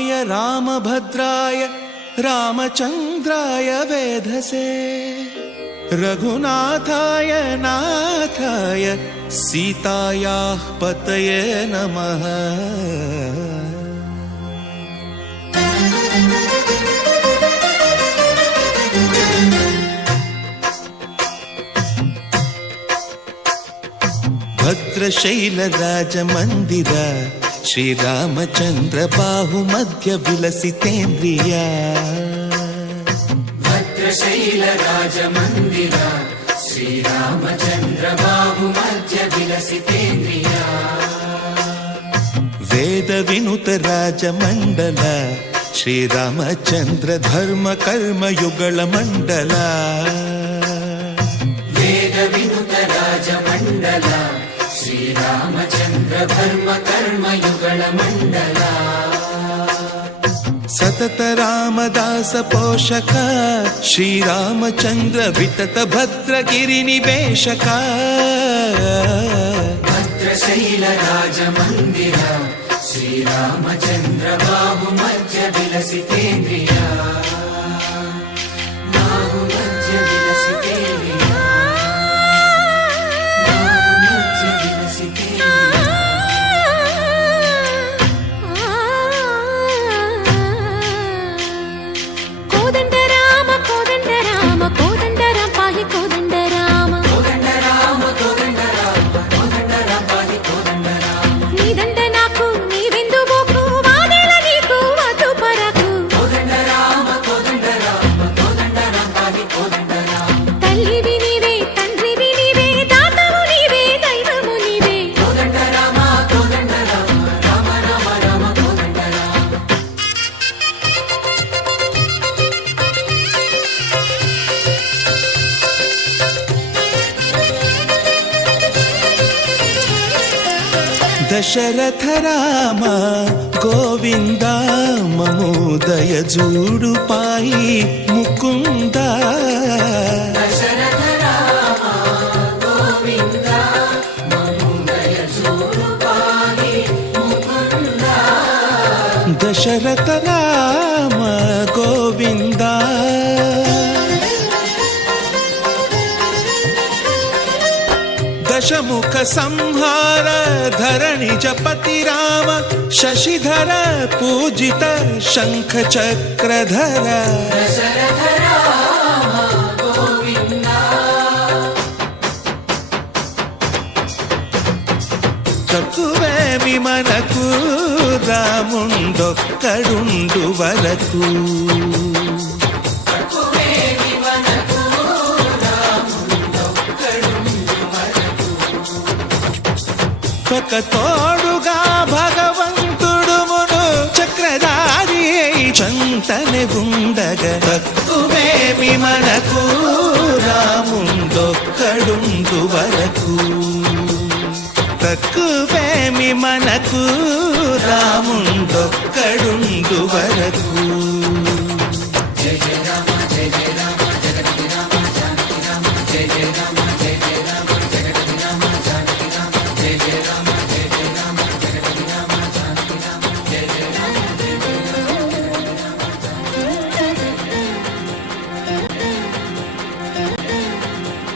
रामाय रामभद्राय रामचन्द्राय वेधसे रघुनाथाय नाथाय सीतायाः पतये नमः। भद्रशैलराजमन्दिर श्रीरामचन्द्र बाहुमध्य विलसितेन्द्रिय भद्रशैलराजमन्दिर श्रीरामचन्द्र बाहुमध्य विलसितेन्द्रिय वेदविनुत राजमण्डल श्रीरामचन्द्र धर्म कर्म युगल मण्डल वेदविनुत राजमण्डल श्रीरामचन्द्र धर्म कर्म युगल मण्डल सतत रामदास पोषक श्रीरामचन्द्र वितत भद्रगिरि निवेशक भद्रशैल राजमन्दिर श्रीरामचन्द्र बाहुमध्य विलसितेन्द्रिय बाहुमध्य विलसितेन्द्रिय दशरथ राम गोविंद ममोदय जूडु पाई मुकुंद दशरथ राम गोविंद ममोदय जूडु पाई मुकुंद दशरथ राम गोविंद दशमुख संहार धरणि जपति राम शशिधर पूजित शंख चक्रधर दशरथ राम गोविंद तत्वेमि मनकु रामुंडొక్కడుండు వరకు ఒక తోడుగా భగవంతుడు మును చక్రధారి చంతనే ఉండగా తక్కువేమి మనకు రాముండొక్కడుండు వరకు తక్కువేమి మనకు రాముండొక్కడుండు వరకు జయ జయ రామ